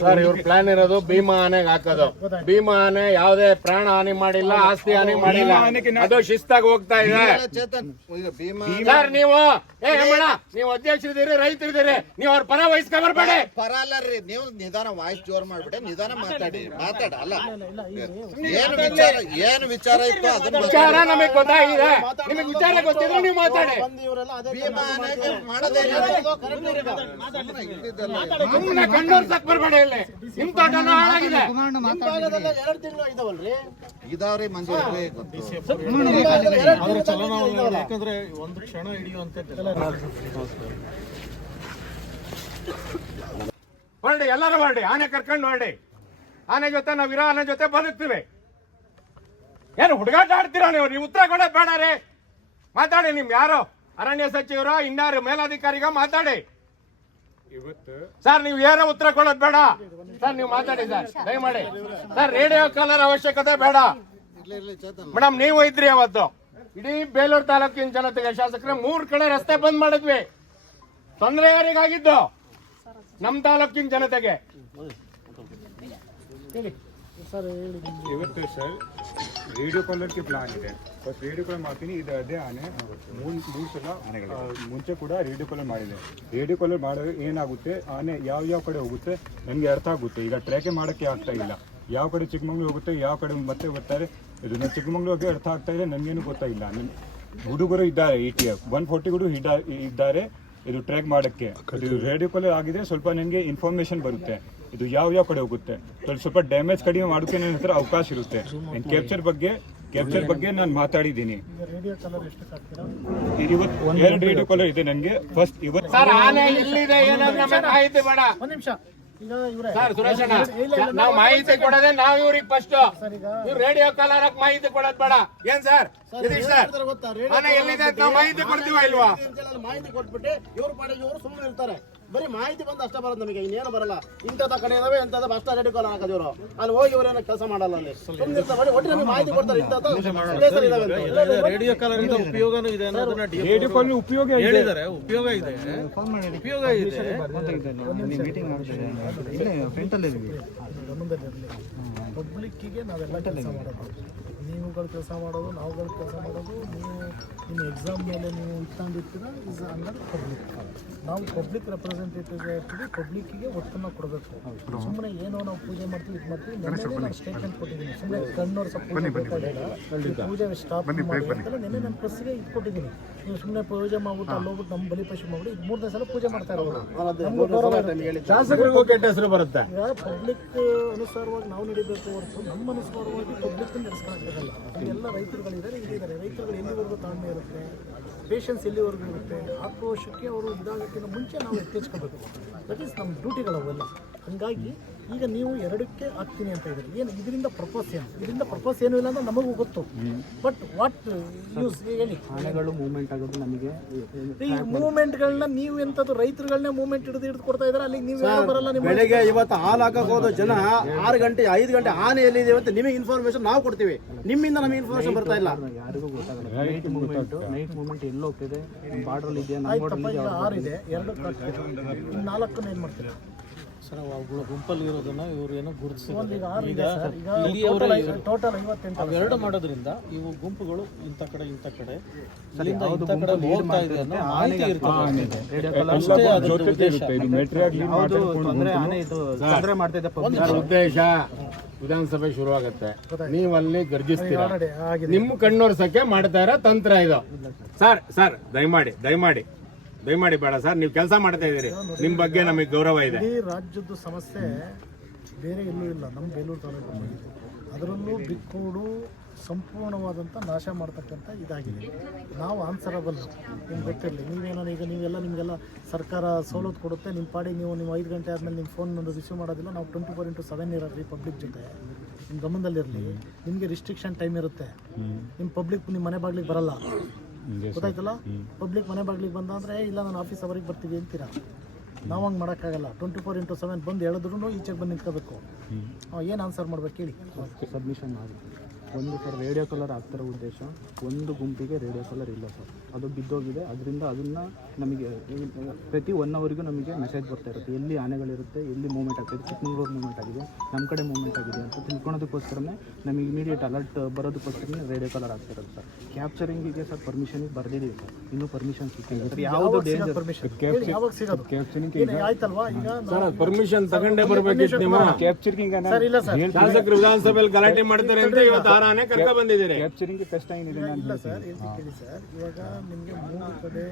Sir ಇವ್ರ plan ಇರೋದು ಭೀಮಾ ಆನೆಗೆ ಹಾಕೋದು. ಭೀಮಾ ಆನೆ ಯಾವ್ದೇ ಪ್ರಾಣ ಹಾನಿ ಮಾಡಿಲ್ಲ ಆಸ್ತಿ ಹಾನಿ ಮಾಡಿಲ್ಲ. ಅದು ಶಿಸ್ತಾಗಿ ಹೋಗ್ತಾ ಇದೆ. ಚೇತನ್ ಈಗ ಭೀಮಾ ಸರ್ ನೀವು ಏ ಹೇಮಣ್ಣ ನೀವು ಅಧ್ಯಕ್ಷರಿದ್ದೀರಿ ರೈತರಿದ್ದೀರಿ ನೀವು ಅವ್ರ ಪರ ವಹಿಸ್ಕೊಂಡ್ ಬರ್ಬೇಡಿ. ಪರ ಅಲ್ಲ ರೀ ನೀವು ನಿಧಾನ ವಾಯ್ಸ್ ಜೋರ್ ಮಾಡ್ಬಿಟ್ಟೆ ನಿಧಾನ ಮಾತಾಡಿ ಮಾತಾಡ ಅಲ್ಲ. ಏನು ವಿಚಾರ ಏನು ವಿಚಾರ ಇತ್ತು ಅದನ್ನ ವಿಚಾರ ನಮಗೆ ಗೊತ್ತಾಗಿದೆ. ನಿಮಗೆ ವಿಚಾರ ಗೊತ್ತಿದ್ರೆ ನೀವು ಮಾತಾಡಿ. ಭೀಮಾ ಆನೆಗೆ ಮಾಡದೇ ಕಣ್ಣೋರ್ಸಕ್ ಬರ್ಬೇಡಿ. ಇಲ್ಲಿ ನಿಮ್ ತೋಟ ಹಾಳಾಗಿದೆ. ಎರಡು ತಿಂಗಳು ಇದಾವಲ್ರಿ? ಇದಾವ್ರಿ ಮಂಜೂರಿ ಗೊತ್ತು. ಯಾಕಂದ್ರೆ ಒಂದು ಕ್ಷಣ ಹಿಡಿಯುವಂತ ಹೊರಡಿ ಎಲ್ಲರೂ ಹೊರಡಿ. ಆನೆ ಕರ್ಕೊಂಡು ಹೊರಡಿ. ಆನೆ ಜೊತೆ ನಾವು ಇರೋ ಆನೆ ಜೊತೆ ಬದುಕ್ತೀವಿ. ಏನು ಹುಡುಗಾಟ ಆಡ್ತೀರಾ ನೀವು? ನೀವು ಉತ್ತರ ಕೊಡೋದು ಬೇಡ ರೀ. ಮಾತಾಡಿ ನಿಮ್ ಯಾರು? ಅರಣ್ಯ ಸಚಿವರು ಇನ್ನಾರು ಮೇಲಾಧಿಕಾರಿಗ ಮಾತಾಡಿ. ಸರ್ ನೀವು ಏನೋ ಉತ್ತರ ಕೊಡೋದು ಬೇಡ. ಸರ್ ನೀವು ಮಾತಾಡಿ ಸರ್ ದಯಮಾಡಿ. ಸರ್ ರೇಡಿಯೋ ಕಾಲರ್ ಅವಶ್ಯಕತೆ ಬೇಡ. ಮೇಡಮ್ ನೀವು ಇದ್ರಿ ಅವತ್ತು. ಇಡೀ ಬೇಲೂರು ತಾಲೂಕಿನ ಜನತೆಗೆ, ಶಾಸಕರು, ಮೂರು ಕಡೆ ರಸ್ತೆ ಬಂದ್ ಮಾಡಿದ್ವಿ. ತೊಂದರೆ ಯಾರಿಗಾಗಿದ್ದು ನಮ್ ತಾಲೂಕಿನ ಜನತೆಗೆ. ಇವತ್ತು ಸರ್, ರೇಡಿಯೋ ಕಾಲರ್ಗೆ ಪ್ಲಾನ್ ಇದೆ. ಫಸ್ಟ್ ರೇಡಿಯೋ ಕಾಲರ್ ಮಾಡ್ತೀನಿ. ಇದು ಅದೇ ಆನೆ. ಮೂರು ಸಲ ಮುಂಚೆ ಕೂಡ ರೇಡಿಯೋ ಕಾಲರ್ ಮಾಡಿದೆ. ರೇಡಿಯೋ ಕಾಲರ್ ಮಾಡಿದ್ರೆ ಏನಾಗುತ್ತೆ? ಆನೆ ಯಾವ ಯಾವ ಕಡೆ ಹೋಗುತ್ತೆ? ನನಗೆ ಅರ್ಥ ಆಗುತ್ತೆ. ಈಗ ಟ್ರ್ಯಾಕೆ ಮಾಡೋಕ್ಕೆ ಆಗ್ತಾ ಇಲ್ಲ. ಯಾವ ಕಡೆ ಚಿಕ್ಕಮಂಗ್ಳೂರು ಹೋಗುತ್ತೆ, ಯಾವ ಕಡೆ ಮತ್ತೆ ಬರ್ತಾರೆ? ಇದು ನಾನು ಚಿಕ್ಕಮಂಗ್ಳೂರಿಗೆ ಅರ್ಥ ಆಗ್ತಾ ಇದೆ. ನನಗೇನು ಗೊತ್ತಾಗಿಲ್ಲ ಹುಡುಗರು ಇದ್ದಾರೆ E T F one forty ಹುಡುಗರು ಇದ್ದ- ಇದ್ದಾರೆ. ಇದು ಟ್ರ್ಯಾಕ್ ಮಾಡೋಕ್ಕೆ. ಇದು ರೇಡಿಯೋ ಕಾಲರ್ ಆಗಿದೆ. ಸ್ವಲ್ಪ ನನಗೆ ಇನ್ಫಾರ್ಮೇಶನ್ ಬರುತ್ತೆ. ಇದು ಯಾವ ಯಾವ ಕಡೆ ಹೋಗುತ್ತೆ? ಸ್ವಲ್ಪ ಸ್ವಲ್ಪ ಡ್ಯಾಮೇಜ್ ಕಡಿಮೆ ಮಾಡೋಕೆ ನನ್ನ ಹತ್ರ ಅವಕಾಶ ಇರುತ್ತೆ. ಕ್ಯಾಪ್ಚರ್ ಬಗ್ಗೆ ಕ್ಯಾಪ್ಚರ್ ಬಗ್ಗೆ ನಾನು ಮಾತಾಡಿದ್ದೀನಿ. ರೇಡಿಯೋ ಕಲರ್ ಎಷ್ಟು ಹಾಕ್ತೀರಾ ಇವತ್ತು ಎರಡು ರೇಡಿಯೋ ಕಲರ್ ಇದೆ ನನಗೆ. ಫಸ್ಟ್ ಇವತ್ತು ಸರ್ ಆನೆ ಎಲ್ಲಿದೆ ಏನಾದ್ರು ನಮಗೆ ಮಾಹಿತಿ ಬೇಡ. ಒಂದ್ ನಿಮಿಷ. ಈಗ ಸರ್ ಸುರೇಶ್ ನಾವು ಮಾಹಿತಿ ಕೊಡದೆ ನಾವ್ ಇವ್ರಿಗೆ ಫಸ್ಟ್ ಇವ್ರು ರೇಡಿಯೋ ಕಲರ್ ಮಾಹಿತಿ ಕೊಡೋದ್ ಬೇಡ. ಏನ್ ಸರ್ ಸರ್ ಎಲ್ಲಿದೆ ನಾವು ಮಾಹಿತಿ ಕೊಡ್ತೀವ ಇಲ್ವಾ? ಮಾಹಿತಿ ಕೊಟ್ಬಿಟ್ಟು ಇವ್ರ ಪಾಡಿಗೆ ಇವರು ಸುಮ್ಮನೆ ಇರ್ತಾರೆ ಬರೀ ಮಾಹಿತಿ ಬಂದು ಅಷ್ಟೇ ಬರೋದು ನಮಗೆ ಇನ್ನೇನು ಬರಲ್ಲ. ಇಂಥದ ಕಡೆ ಇದಾವೆ ಇಂಥದ್ದು ಅಷ್ಟೇ ರೆಡಿ ಕಾಲ ಹಾಕೋದು ಇವರು ಅಲ್ಲಿ ಹೋಗಿ ಇವರೇನ ಕೆಲಸ ಮಾಡಲ್ಲ ಅಲ್ಲಿ. ಬರೀ ಒಟ್ಟು ನಮಗೆ ಮಾಹಿತಿ ಕೊಡ್ತಾರೆ ಇಂಥದ್ದು. ಇಲ್ಲ, ಇಲ್ಲ, ರೇಡಿಯೋ ಕಾಲರ್ ಇಂದ ಉಪಯೋಗನೂ ಇದೆ ರೇಡಿಯೋ ಕಾಲ್ ಉಪಯೋಗ ಇದೆ. ಹೇಳಿದ್ದಾರೆ ಉಪಯೋಗ ಇದೆ. ಉಪಯೋಗ ಇದೆ. ಗಮನದಲ್ಲಿರಲಿ ಪಬ್ಲಿಕ್ಕಿಗೆ ನಾವೆಲ್ಲ ಕೆಲಸ ಮಾಡೋದು. ನೀವುಗಳು ಕೆಲಸ ಮಾಡೋದು ನಾವುಗಳು ಕೆಲಸ ಮಾಡೋದು ನೀವು ನಿಮ್ಮ ಎಕ್ಸಾಮ್ ಮೇಲೆ ನೀವು ಇಟ್ಕೊಂಡಿರ್ತೀರ ಇಸ್ ಅಂಡರ್ ಪಬ್ಲಿಕ್ ನಾವು ಪಬ್ಲಿಕ್ ರೆಪ್ರೆಸೆಂಟೇಟಿವ್ ಇರ್ತೀವಿ ಪಬ್ಲಿಕ್ಕಿಗೆ ಒತ್ತನ್ನು ಕೊಡಬೇಕು. ಸುಮ್ಮನೆ ಏನೋ ನಾವು ಪೂಜೆ ಮಾಡ್ತೀವಿ ಇದು ಮಾಡ್ತೀವಿ ನೆನ್ನೆ ನಾನು ಸ್ಟೇಟ್ಮೆಂಟ್ ಕೊಟ್ಟಿದ್ದೀನಿ. ಸುಮ್ಮನೆ ಕಣ್ಣವ್ರ ಸಪೋರ್ಟ್ ಪೂಜೆ ಸ್ಟಾಪ್ ಮಾಡಿ ನಿನ್ನೆ ನೆನ್ನೆ ನನ್ನ ಪ್ರೆಸ್ಸಿಗೆ ಇದು ಕೊಟ್ಟಿದ್ದೀನಿ ನೀವು ಸುಮ್ಮನೆ ಪೂಜೆ ಮಾಡ್ಬಿಟ್ಟು ಅಲ್ಲಿ ಹೋಗ್ಬಿಟ್ಟು ನಮ್ಮ ಬಲಿಪಶು ಮಾಡ್ಬಿಟ್ಟು ಇದು ಮೂರನೇ ಸಲ ಪೂಜೆ ಮಾಡ್ತಾರೆ ಅವರು. ಶಾಸಕರಿಗೂ ಕೆಟ್ಟ ಹೆಸರು ಬರುತ್ತೆ? ಪಬ್ಲಿಕ್ ಅನುಸಾರವಾಗಿ ನಾವು ನಡಿಬೇಕು ಹೊರತು ನಮ್ಮ ಅನುಸಾರವಾಗಿ ಪಬ್ಲಿಕ್ ನಡೆಸ್ಕೊಳಕ್ಕಾಗಲ್ಲ ಎಲ್ಲ ರೈತರುಗಳಿದ್ದಾರೆ ಇಲ್ಲಿದ್ದಾರೆ ರೈತರುಗಳು ಎಲ್ಲಿವರೆಗೂ ತಾಳ್ಮೆ ಇರುತ್ತೆ? ಪೇಷನ್ಸ್ ಎಲ್ಲಿವರೆಗೂ ಇರುತ್ತೆ? ಆಕ್ರೋಶಕ್ಕೆ ಅವರು ಇದಾಗೋಕ್ಕಿಂತ ಮುಂಚೆ ನಾವು ಎಚ್ಚೆಚ್ಕೋಬೇಕು ದಟ್ ಈಸ್ ನಮ್ಮ ಡ್ಯೂಟಿಗಳು ಅವೆಲ್ಲ ಹಂಗಾಗಿ ಈಗ ನೀವು ಎರಡಕ್ಕೆ ಆಗ್ತೀನಿ ಅಂತ ಇದ್ರೆ ಏನು ಇದರಿಂದ ಪರ್ಪಸ್ ಏನು? ಇದರಿಂದ ಪರ್ಪಸ್ ಏನೂ ಇಲ್ಲ ಅಂತ ನಮಗೂ ಗೊತ್ತು. ಬಟ್ ವಾಟ್ ಯೂಸ್ ಹೇಳಿ. ಆನೆಗಳು ಮೂವ್ಮೆಂಟ್ ಆಗೋದು ನಮಗೆ ಈ ಮೂವ್ಮೆಂಟ್ಗಳನ್ನ ನೀವು ಎಂಥದ್ದು ರೈತರುಗಳನ್ನೇ ಮೂವ್ಮೆಂಟ್ ಹಿಡಿದು ಹಿಡಿದು ಕೊಡ್ತಾ ಇದ್ದಾರೆ? ಅಲ್ಲಿ ನೀವು ಯಾರು ಬರಲ್ಲ ನಿಮ್ಮ ಬೆಳಗ್ಗೆ ಇವತ್ತು ಹಾಲು ಹಾಕಕ್ಕೆ ಹೋದ ಜನ ಆರು ಗಂಟೆ ಐದು ಗಂಟೆ ಆನೆ ಎಲ್ಲಿದೆ ಅಂತ ನಿಮಗೆ ಇನ್ಫಾರ್ಮೇಶನ್ ನಾವು ಕೊಡ್ತೀವಿ. ನಿಮ್ಮಿಂದ ನಮಗೆ ಇನ್ಫಾರ್ಮೇಶನ್ ಬರ್ತಾ ಇಲ್ಲ. ಯಾರಿಗೂ ಗೊತ್ತಾಗಲ್ಲ. ನೈಟ್ ಮೂವ್ಮೆಂಟ್ ನೈಟ್ ಮೂವ್ಮೆಂಟ್ ಎಲ್ಲಿ ಹೋಗ್ತಿದೆ? ಬಾರ್ಡ್ರಲ್ಲಿ ಇದೆಯಾ? ನಮ್ಮ ಆರು ಇದೆ. ಎರಡು ನಾಲ್ಕನ್ನು ಏನು ಮಾಡ್ತೀರಾ? ಸರ್ ಅವುಗಳ ಗುಂಪಲ್ಲಿ ಇರೋದನ್ನ ಇವರು ಏನೋ ಗುರುತಿಸಿದ್ದಾರೆ. ಈಗ ಆರು ಸರ್. ಈಗ ಇಲ್ಲಿಯವರೇ ಟೋಟಲ್ ಅವೆರಡು ಮಾಡೋದ್ರಿಂದ ಇವು ಗುಂಪುಗಳು ಇಂಥ ಕಡೆ ಇಂಥ ಕಡೆ. ಅಲ್ಲಿಂದ ಇಂಥ ಕಡೆ ಹೋಗ್ತಾ ಇದೆ ಅನ್ನೋ ಮಾಹಿತಿ ಇರ್ತದೆ. ಅಷ್ಟೇ ತೊಂದರೆ ಆನೆ ಇದು ತೊಂದರೆ ಮಾಡ್ತಾ ಇದೆ ಉದ್ದೇಶ ವಿಧಾನಸಭೆ ಶುರುವಾಗುತ್ತೆ. ನೀವು ಅಲ್ಲಿ ಗರ್ಜಿಸ್ತೀರಾ? ನಿಮ್ಮ ಕಣ್ಣೋರ್ಸಕ್ಕೆ ಮಾಡ್ತಾ ಇರೋ ತಂತ್ರ ಇದು. ಸರ್ ಸರ್ ದಯಮಾಡಿ ದಯಮಾಡಿ. ದಯಮಾಡಿ ಬೇಡ ಸರ್ ನೀವು ಕೆಲಸ ಮಾಡ್ತಾ ಇದ್ದೀರಿ. ನಿಮ್ ಬಗ್ಗೆ ನಮಗೆ ಗೌರವ ಇದೆ. ಇಡೀ ರಾಜ್ಯದ ಸಮಸ್ಯೆ ಬೇರೆ ಎಲ್ಲೂ ಇಲ್ಲ ನಮ್ಮ ಬೇಲೂರು ತಾಲೂಕು ಅದರಲ್ಲೂ ಬಿಕ್ಕೂಡು ಸಂಪೂರ್ಣವಾದಂಥ ನಾಶ ಮಾಡ್ತಕ್ಕಂಥ ಇದಾಗಿದೆ. ನಾವು ಆನ್ಸರಬಲ್ ನಿಮ್ಗೆ ಗೊತ್ತಿರಲಿ. ನೀವೇನೋ ಈಗ ನೀವೆಲ್ಲ ನಿಮಗೆಲ್ಲ ಸರ್ಕಾರ ಸವಲತ್ತು ಕೊಡುತ್ತೆ ನಿಮ್ಮ ಪಾಡಿ ನೀವು ನೀವು ಐದು ಗಂಟೆ ಆದಮೇಲೆ ನಿಮ್ಮ ಫೋನ್ ರಿಸೀವ್ ಮಾಡೋದಿಲ್ಲ ನಾವು ಟ್ವೆಂಟಿ ಫೋರ್ ಇಂಟು ಸೆವೆನ್ ಇರೋದ್ರಿ ಪಬ್ಲಿಕ್ ಜೊತೆ. ನಿಮ್ಮ ಗಮನದಲ್ಲಿರಲಿ. ನಿಮಗೆ ರಿಸ್ಟ್ರಿಕ್ಷನ್ ಟೈಮ್ ಇರುತ್ತೆ. ನಿಮ್ಮ ಪಬ್ಲಿಕ್ ನಿಮ್ಮ ಮನೆ ಬಾಗ್ಲಿಗೆ ಬರಲ್ಲ. ಗೊತ್ತಾಯ್ತಲ್ಲ? ಪಬ್ಲಿಕ್ ಮನೆ ಬಾಗ್ಲಿಗೆ ಬಂದ ಅಂದರೆ ಇಲ್ಲ ನಾನು ಆಫೀಸ್ ಅವರಿಗೆ ಬರ್ತೀವಿ ಅಂತೀರಾ? ನಾವು ಹಂಗೆ ಮಾಡೋಕ್ಕಾಗಲ್ಲ. ಟ್ವೆಂಟಿ ಫೋರ್ ಇಂಟು ಸೆವೆನ್ ಬಂದು ಹೇಳಿದ್ರು ಈಚೆಗೆ ಬಂದು ನಿಂತ್ಕೋಬೇಕು. ಏನು ಆನ್ಸರ್ ಮಾಡ್ಬೇಕು ಹೇಳಿ ಸಬ್ಮಿಷನ್ ಆಗುತ್ತೆ. ಒಂದು ಸರ್ ರೇಡಿಯೋ ಕಲರ್ ಹಾಕ್ತಾರೋ ಉದ್ದೇಶ. ಒಂದು ಗುಂಪಿಗೆ ರೇಡಿಯೋ ಕಲರ್ ಇಲ್ಲ ಸರ್. ಅದು ಬಿದ್ದೋಗಿದೆ. ಅದರಿಂದ ಅದನ್ನು ನಮಗೆ ಪ್ರತಿ ಒನ್ ಅವರಿಗೂ ನಮಗೆ ಮೆಸೇಜ್ ಬರ್ತಾ ಇರುತ್ತೆ. ಎಲ್ಲಿ ಆನೆಗಳಿರುತ್ತೆ ಎಲ್ಲಿ ಮೂಮೆಂಟ್ ಆಗ್ತಿದೆ ಚಿಕ್ಕಮಗಳೂರು ಮೂಮೆಂಟ್ ಆಗಿದೆ ನಮ್ಮ ಕಡೆ ಮೂಮೆಂಟ್ ಆಗಿದೆ ಅಂತ ತಿಳ್ಕೊಳೋದಕ್ಕೋಸ್ಕರನೇ ನಮಗೆ ಇಮಿಡಿಯೇಟ್ ಅಲರ್ಟ್ ಬರೋದಕ್ಕೋಸ್ಕರನೇ ರೇಡಿಯೋ ಕಲರ್ ಆಗ್ತಾ ಇರೋದು ಸರ್. ಕ್ಯಾಪ್ಚರಿಂಗಿಗೆ ಸರ್ ಪರ್ಮಿಷನಿಗೆ ಬರೆದಿದ್ದೀವಿ ಸರ್. ಇನ್ನೂ ಪರ್ಮಿಷನ್ ಸಿಕ್ಕಿಲ್ಲ ಸರ್. ಯಾವುದು ಡೇಂಜರ್ ಪರ್ಮಿಷನ್ ತಗೊಂಡೇ ಬರ್ಬೇಕಿತ್ತು ನಿಮ್ಮ ಕ್ಯಾಪ್ಚರಿಂಗ್ ಸರ್ ಇಲ್ಲ ಸರ್. ಶಾಸಕರು ವಿಧಾನಸಭೆಯಲ್ಲಿ ಗಲಾಟೆ ಮಾಡ್ತಾರೆ ಅಂತ ಇವತ್ತು ಆರು ಆನೆ ಕರ್ಕ ಬಂದಿದ್ದೀರಿ. ಕ್ಯಾಪ್ಚರಿಂಗ್ ಟೆಸ್ಟ್ ಏನಿದೆ ನಾನು ಇಲ್ಲ ಸರ್ ಇಲ್ಲಿ ಕೇಳಿ ಸರ್. ಇವಾಗ ನಿಮಗೆ ಮೂರು ಕಡೆ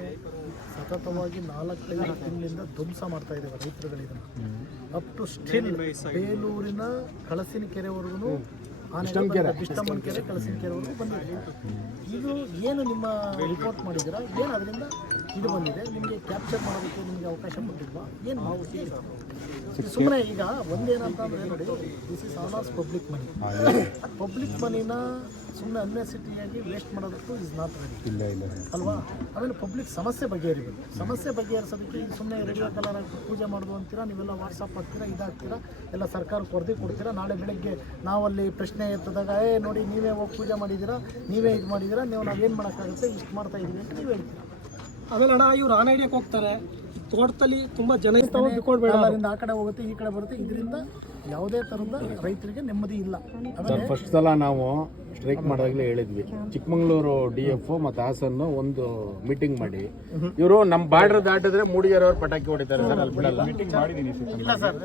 ಸತತವಾಗಿ ನಾಲ್ಕೈದು ತಿಂಗಳಿಂದ ಧ್ವಂಸ ಮಾಡ್ತಾ ಇದ್ದೇವೆ ರೈತರುಗಳು ಇದನ್ನ. ಅಪ್ ಟು ಸ್ಟಿಲ್ ಬೇಲೂರಿನ ಕಳಸಿನ ಕೆರೆವರೆಗೂ ಬಿಷ್ಟಮ್ಮನ ಕೆರೆ ಕಳಸಿನ ಕೆರೆವರೆಗೂ ಬಂದಿದೆ. ಇದು ಏನು ನಿಮ್ಮ ರಿಪೋರ್ಟ್ ಮಾಡಿದ್ದೀರಾ? ಏನು ಅದರಿಂದ ಇದು ಬಂದಿದೆ? ನಿಮಗೆ ಕ್ಯಾಪ್ಚರ್ ಮಾಡೋದಕ್ಕೆ ನಿಮಗೆ ಅವಕಾಶ ಕೊಟ್ಟಿಲ್ವಾ? ಏನು ನಾವು ಸುಮ್ಮನೆ ಈಗ ಒಂದೇನಂತ ಅಂದ್ರೆ ನೋಡಿ this is all as public money public ಮನಿನ ಸುಮ್ಮನೆ ಅನ್ನೆಸಿಟಿಯಾಗಿ ವೇಸ್ಟ್ ಮಾಡೋದಕ್ಕೂ ಇಸ್ ನಾಟ್ ರೆಡಿ ಇಲ್ಲ ಇಲ್ಲ ಅಲ್ವಾ? ಆಮೇಲೆ ಪಬ್ಲಿಕ್ ಸಮಸ್ಯೆ ಬಗೆಹರಿಬೇಕು. ಸಮಸ್ಯೆ ಬಗೆಹರಿಸೋದಕ್ಕೆ ಈಗ ಸುಮ್ಮನೆ ರೇಡಿಯೋ ಕಲರ್ ಪೂಜೆ ಮಾಡೋದು ಅಂತೀರಾ ನೀವೆಲ್ಲ ವಾಟ್ಸಪ್ ಹಾಕ್ತೀರಾ ಇದಾಗ್ತೀರಾ ಎಲ್ಲ ಸರ್ಕಾರಕ್ಕೆ ವರದಿ ಕೊಡ್ತೀರಾ? ನಾಳೆ ಬೆಳಗ್ಗೆ ನಾವಲ್ಲಿ ಪ್ರಶ್ನೆ ಎತ್ತದಾಗ ಏ ನೋಡಿ ನೀವೇ ಹೋಗಿ ಪೂಜೆ ಮಾಡಿದ್ದೀರಾ ನೀವೇ ಇದು ಮಾಡಿದ್ದೀರಾ ನೀವು ನಾವೇನು ಮಾಡೋಕ್ಕಾಗುತ್ತೆ? ಇಷ್ಟು ಮಾಡ್ತಾ ಇದ್ದೀವಿ ಅಂತ ನೀವು ಹೇಳ್ತೀರಾ. ಅದೇ ಅಣ್ಣ ಇವ್ರು ಆನ್ ಐಡಿಯಾಕ್ಕೆ ಹೋಗ್ತಾರೆ. ತೋಟದಲ್ಲಿ ತುಂಬಾ ಜನ ಅದರಿಂದ ಆ ಕಡೆ ಹೋಗುತ್ತೆ ಈ ಕಡೆ ಬರುತ್ತೆ. ಇದರಿಂದ ಯಾವುದೇ ತರಹದ ರೈತರಿಗೆ ನೆಮ್ಮದಿ ಇಲ್ಲ. ಸರ್ ಫಸ್ಟ್ ಸಲ ನಾವು ಸ್ಟ್ರೈಕ್ ಮಾಡಿದಾಗಲೇ ಹೇಳಿದ್ವಿ. ಚಿಕ್ಕಮಂಗ್ಳೂರು ಡಿ ಎಫ್ ಮತ್ತು ಹಾಸನ್ನು ಒಂದು ಮೀಟಿಂಗ್ ಮಾಡಿ. ಇವರು ನಮ್ಮ ಬಾರ್ಡರ್ ದಾಟಿದ್ರೆ ಮೂಡಿಗೆರವ್ರು ಪಟಾಕಿ ಹೊಡಿತಾರೆ ಸರ್ ಅಲ್ಲಿ ಬಿಡಲ್ಲ. ಮಾಡಿದ್ದೀನಿ ಸರ್. ಇಲ್ಲ ಸರ್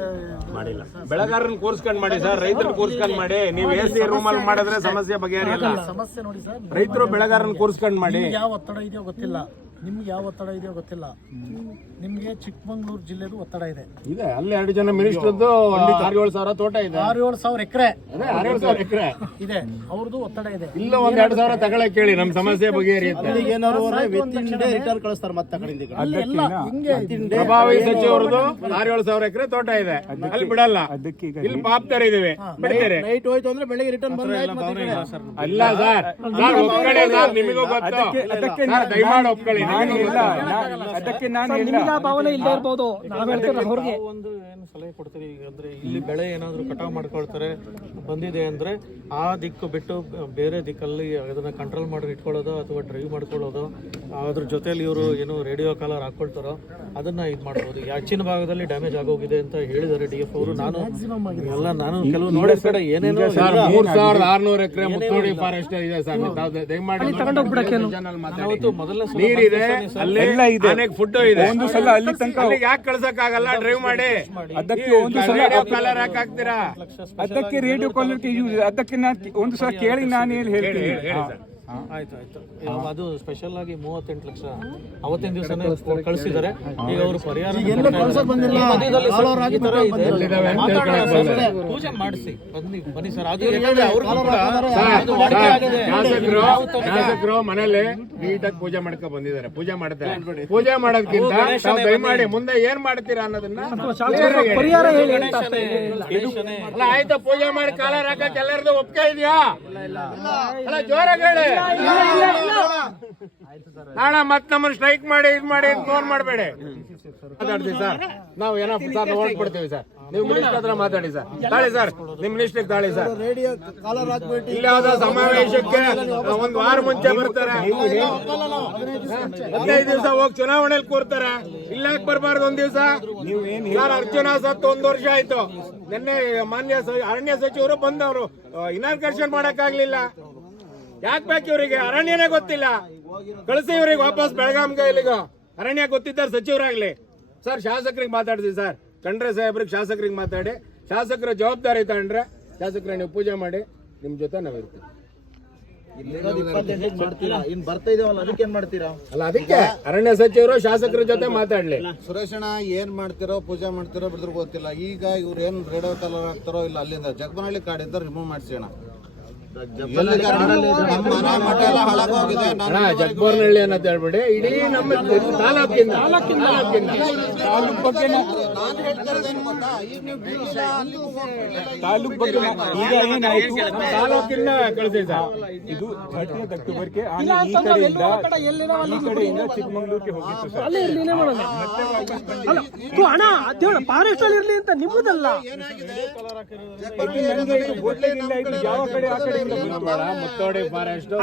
ಮಾಡಿಲ್ಲ. ಬೆಳೆಗಾರರನ್ನ ಕೂರ್ಸ್ಕೊಂಡ್ ಮಾಡಿ ಸರ್ ರೈತರು ಕೂರ್ಸ್ಕೊಂಡ್ ಮಾಡಿ. ನೀವು ಎ ಸಿ ರೂಮಲ್ಲಿ ಮಾಡಿದ್ರೆ ಸಮಸ್ಯೆ ಬಗೆಹರಿಯಲ್ಲ. ಸಮಸ್ಯೆ ನೋಡಿ ಸರ್. ರೈತರು ಬೆಳೆಗಾರರನ್ನ ಕೂರ್ಸ್ಕೊಂಡ್ ಮಾಡಿ. ಯಾವ ಒತ್ತಡ ಇದೆಯೋ ಗೊತ್ತಿಲ್ಲ. ನಿಮ್ಗೆ ಯಾವ ಒತ್ತಡ ಇದೆಯೋ ಗೊತ್ತಿಲ್ಲ. ನಿಮ್ಗೆ ಚಿಕ್ಕಮಂಗ್ಳೂರು ಜಿಲ್ಲೆದು ಒತ್ತಡ ಇದೆ. ಇದೆ ಅಲ್ಲಿ ಎರಡು ಜನ ಮಿನಿಸ್ಟರ್ದು ಆರು ಏಳು ಸಾವಿರ ತೋಟ ಇದೆ. ಆರು ಏಳು ಸಾವಿರ ಎಕರೆ. ಅದೇ ಆರು ಏಳು ಸಾವಿರ ಎಕರೆ. ಇದೆ ಅವ್ರದ್ದು ಒತ್ತಡ ಇದೆ. ಇಲ್ಲ ಒಂದ್ ಎರಡು ಸಾವಿರ ತಗೊಳಕ್ ಕೇಳಿ ನಮ್ ಸಮಸ್ಯೆ ಬಗೆಹರಿಯುತ್ತೆ. ಏನಾದ್ರು ರಿಟರ್ನ್ ಕಳಿಸ್ತಾರೆ ಮತ್ತೆ ಆ ಕಡೆಯಿಂದ ಕಡೆ. ಅಲ್ಲಿ ಎಲ್ಲ ಹಿಂಗೆ ಪ್ರಭಾವಿ ಸಚಿವರದು ಆರು ಏಳು ಸಾವಿರ ಎಕರೆ ತೋಟ ಇದೆ. ಅಲ್ಲಿ ಬಿಡಲ್ಲ. ಇಲ್ಲಿ ಪಾಪ್ತಾರ ಇದೀವಿ ಬಿಡ್ತೀರಿ. ನೈಟ್ ಹೋಯ್ತು ಅಂದ್ರೆ ಬೆಳಿಗ್ಗೆ ರಿಟರ್ನ್ ಈ ಅಲ್ಲ ಸರ್ ಸರ್ ಒಪ್ಕೊಳ್ಳಿ ಸರ್ ನಿಮಗೂ ಗೊತ್ತು. ದಯಮಾಡಿ ಒಪ್ಕೊಳ್ಳಿ. ನಾನು ಇಲ್ಲ. ಅದಕ್ಕೆ ನಾನು ಇಲ್ಲ. ನಿಮ್ಗೆ ಆ ಭಾವನೆ ಇಲ್ಲದೆ ನಾವ್ ಹೇಳ್ತೀವಿ ಅವ್ರಿಗೆ. ಒಂದು ಏನು ಸಲಹೆ ಕೊಡ್ತೀವಿ ಈಗ ಅಂದ್ರೆ ಇಲ್ಲಿ ಬೆಳೆ ಏನಾದರೂ ಕಟಾವು ಮಾಡ್ಕೊಳ್ತಾರೆ ಬಂದಿದೆ ಅಂದ್ರೆ ಆ ದಿಕ್ಕು ಬಿಟ್ಟು ಬೇರೆ ದಿಕ್ಕಲ್ಲಿ ಅದನ್ನ ಕಂಟ್ರೋಲ್ ಮಾಡಿ ಇಟ್ಕೊಳ್ಳೋದು ಅಥವಾ ಡ್ರೈವ್ ಮಾಡ್ಕೊಳ್ಳೋದು ಅದ್ರ ಜೊತೆಲಿ ಇವರು ಏನು ರೇಡಿಯೋ ಕಾಲರ್ ಹಾಕೊಳ್ತಾರೋ ಅದನ್ನ ಇದು ಮಾಡ್ಬೋದು. ಈ ಹೆಚ್ಚಿನ ಭಾಗದಲ್ಲಿ ಡ್ಯಾಮೇಜ್ ಆಗೋಗಿದೆ ಅಂತ ಹೇಳಿದ್ದಾರೆ ಡಿ ಎಫ್ ಅವರು. ನಾನು ಎಲ್ಲ ನಾನು ಕೆಲವು ನೋಡಿದ ಕಡೆ ಏನೇನೋ ಸರ್ ಮೂರ್ ಸಾವಿರದ ಆರ್ನೂರು ಎಕರೆ ಮುತ್ತೋಡಿ ಫಾರೆಸ್ಟ್ ಇದೆ ಸರ್. ದಯಮಾಡಿ ಮೊದಲನೇ ನೀರಿದೆ ಅಲ್ಲಿ ಎಲ್ಲ ಇದೆ. ಫುಡ್ ಇದೆ. ಒಂದು ಸಲ ಅಲ್ಲಿ ತನಕ ಯಾಕೆ ಕಳ್ಸಕ್ ಆಗಲ್ಲ ಡ್ರೈವ್ ಮಾಡಿ. ಅದಕ್ಕೆ ಒಂದು ಸಲ ಕಲರ್ ಯಾಕೆ ಹಾಕ್ತೀರಾ ಅದಕ್ಕೆ ರೇಡಿಯೋ ಕ್ವಾಲಿಟಿ ಯೂಸ್ ಇದೆ. ಅದಕ್ಕೆ ನಾನು ಒಂದು ಸಲ ಕೇಳಿ ನಾನು ಏನು ಹೇಳ್ತೀನಿ. ಆಯ್ತು ಆಯ್ತು. ಯಾವ- ಅದು ಸ್ಪೆಷಲ್ ಆಗಿ ಮೂವತ್ತೆಂಟು ಲಕ್ಷ. ಅವತ್ತಿನ ದಿವಸನೇ ಕಳಿಸಿದ್ದಾರೆ. ಈಗ ಅವರು ಪರಿಹಾರ. ಪೂಜೆ ಮಾಡಿಸಿ. ಬನ್ನಿ ಬನ್ನಿ ಸರ್. ಅದು. ಶಾಸಕರು ಮನೇಲಿ ನೀಟಾಗಿ ಪೂಜೆ ಮಾಡ್ಕೊ ಬಂದಿದ್ದಾರೆ. ಪೂಜೆ ಮಾಡ್ತಾರೆ. ಪೂಜೆ ಮಾಡೋದಕ್ಕಿಂತ ದಯಮಾಡಿ ಮುಂದೆ ಏನ್ ಮಾಡ್ತೀರಾ ಅನ್ನೋದನ್ನ ಪರಿಹಾರ ಅಲ್ಲ ಆಯ್ತು ಪೂಜೆ ಮಾಡಿ ಕಾಲ ಹಾಕಕ್ಕೆ ಎಲ್ಲರದು ಒಪ್ಪಿಗೆ ಇದೆಯಾ? ಅಲ್ಲ ಜೋರಾಗಿ ಹೇಳಿ. ನಾಳೆ ಮತ್ ನಮ್ಮನ್ನ ಸ್ಟ್ರೈಕ್ ಮಾಡಿ, ಇದು ಮಾಡಿ ಫೋನ್ ಮಾಡಬೇಡಿ. ಮಾತಾಡ್ತೀವಿ ಸರ್ ನಾವು ಏನೋ ಸರ್ ಹೊರಟ್ಬಿಡ್ತೀವಿ ಸರ್ ನೀವು ಮಿನಿಸ್ಟರ್ ಮಾತಾಡಿ ಸರ್ ತಾಳಿ ಸರ್ ನಿಮ್ ಮಿನಿಸ್ಟರ್ ತಾಳಿ ಸರ್ ಇಲ್ಲಿ ಸಮಾವೇಶಕ್ಕೆ ಒಂದ್ ವಾರ ಮುಂಚೆ ಬರ್ತಾರೆ. ಹದಿನೈದು ದಿವಸ ಹೋಗಿ ಚುನಾವಣೆಯಲ್ಲಿ ಕೂರ್ತಾರೆ. ಇಲ್ಲ ಬರಬಾರ್ದು ಒಂದ್ ದಿವಸ? ಸರ್ ಅರ್ಜುನ ಸತ್ತು ಒಂದ್ ವರ್ಷ ಆಯ್ತು. ನಿನ್ನೆ ಮಾನ್ಯ ಅರಣ್ಯ ಸಚಿವರು ಬಂದವರು. ಇನಾಗ್ರೇಷನ್ ಮಾಡಕ್ ಆಗ್ಲಿಲ್ಲ ಯಾಕೆ ಬೇಕು ಇವರಿಗೆ? ಅರಣ್ಯನೇ ಗೊತ್ತಿಲ್ಲ. ಕಳಿಸಿ ಇವ್ರಿಗೆ ವಾಪಸ್ ಬೆಳಗಾಂಗೆ ಇಲ್ಲಿಗ ಅರಣ್ಯ ಗೊತ್ತಿದ್ದಾರೆ ಸಚಿವರಾಗ್ಲಿ. ಸರ್ ಶಾಸಕರಿಗೆ ಮಾತಾಡ್ತೀವಿ ಸರ್. ಖಂಡ್ರೆ ಸಾಹೇಬ್ರಿಗೆ ಶಾಸಕರಿಗೆ ಮಾತಾಡಿ. ಶಾಸಕರ ಜವಾಬ್ದಾರಿ ತಗೊಂಡ್ರೆ ಶಾಸಕರ ನೀವು ಪೂಜೆ ಮಾಡಿ ನಿಮ್ ಜೊತೆ ನಾವಿರ್ತೀವಿ ಇರ್ತೀವಿ. ಇಪ್ಪತ್ತೆಂಟಕ್ಕೆ ಮಾಡ್ತೀರಾ ಇನ್ ಬರ್ತಾ ಇದೀವಲ್ಲ ಅದಕ್ಕೆ ಏನ್ ಮಾಡ್ತೀರಾ? ಅಲ್ಲ ಅದಕ್ಕೆ. ಅರಣ್ಯ ಸಚಿವರು ಶಾಸಕರ ಜೊತೆ ಮಾತಾಡ್ಲಿ. ಸುರೇಶಣ್ಣ ಏನ್ ಮಾಡ್ತಿರೋ ಪೂಜೆ ಮಾಡ್ತಿರೋ ಬಿಡಿದ್ರು ಗೊತ್ತಿಲ್ಲ. ಈಗ ಇವ್ರು ಏನ್ ರೇಡಿಯೋ ಕಲರ್ ಆಗ್ತಾರೋ ಇಲ್ಲ ಅಲ್ಲಿಂದ? ಜಗಬನಹಳ್ಳಿ ಕಾಡಿಂದ ರಿಮೂವ್ ಮಾಡ್ಸೋಣ ಜಗ್ಬೋರ್ನಹಳ್ಳಿ ಅನ್ನೋದು ಹೇಳ್ಬಿಡಿ. ಇಡೀ ನಮ್ಮ ತಾಲೂಕಿಂದ ತಾಲೂಕಿಂದ. ತಾಲೂಕಿಂದ. ಹೇಳ್ತಾ ತಾಲೂಕ್ ಬಗ್ಗೆ ಈಗ ಏನಾಯ್ತು? ತಾಲೂಕಿನ ಕಳಿಸಿದ ಇದು ಥರ್ಟಿಯತ್ ಅಕ್ಟೋಬರ್ಗೆ ಆನೆ ಈ ಕಡೆಯಿಂದ ಈ ಕಡೆಯಿಂದ ಚಿಕ್ಕಮಂಗ್ಳೂರ್ಗೆ ಹೋಗಿತ್ತು ಸರ್. ಅಲ್ಲೇ ಇರ್ಲಿ ಮಾಡೋಣ. ಅದೇಳ ಫಾರೆಸ್ಟ್ ಅಲ್ಲಿ ಇರ್ಲಿ ಅಂತ ನಿಮ್ಮದಲ್ಲ. ಇದು ಇದು ಯಾವ ಕಡೆ ಆ ಕಡೆಯಿಂದ ಬಂತು ಅಣ್ಣ ಮುತ್ತೋಡೆ ಫಾರೆಸ್ಟ್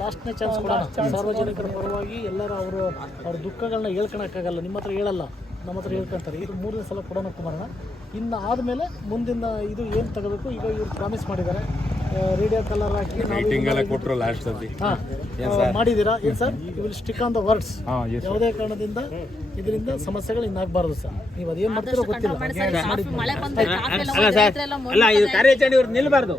ಲಾಸ್ಟ್ನೇ ಚಾನ್ಸ್ ಕೊಡೋಣ. ಸಾರ್ವಜನಿಕರ ಪರವಾಗಿ ಎಲ್ಲರೂ ಅವರು ಅವ್ರ ದುಃಖಗಳನ್ನ ಹೇಳ್ಕೊಳಕ್ಕಾಗಲ್ಲ ನಿಮ್ಮ ಹತ್ರ ಹೇಳಲ್ಲ. ನಮ್ಮ ಹತ್ರ ಹೇಳ್ಕೊಂತಾರೆ. ಇದು ಮೂರನೇ ಸಲ ಕೊಡೋಣ ಕುಮಾರಣ್ಣ. ಇನ್ನು ಆದಮೇಲೆ ಮುಂದಿನ ಇದು ಏನು ತಗೋಬೇಕು? ಈಗ ಇವ್ರು ಪ್ರಾಮಿಸ್ ಮಾಡಿದ್ದಾರೆ. ರೇಡಿಯೋ ಕಲರ್ ಹಾಕಿ ಮಾಡಿದ್ದೀರಾ? ಏನು sir? You will stick on the words ಯಾವುದೇ ಕಾರಣದಿಂದ ಇದರಿಂದ ಸಮಸ್ಯೆಗಳು ಇನ್ನಾಗಬಾರ್ದು ಸರ್. ನೀವು ಅದೇನು ಮಾಡ್ತೀರೋ ಗೊತ್ತಿಲ್ಲ. ಕಾರ್ಯಾಚರಣೆ ಇವ್ರು ನಿಲ್ಬಾರ್ದು.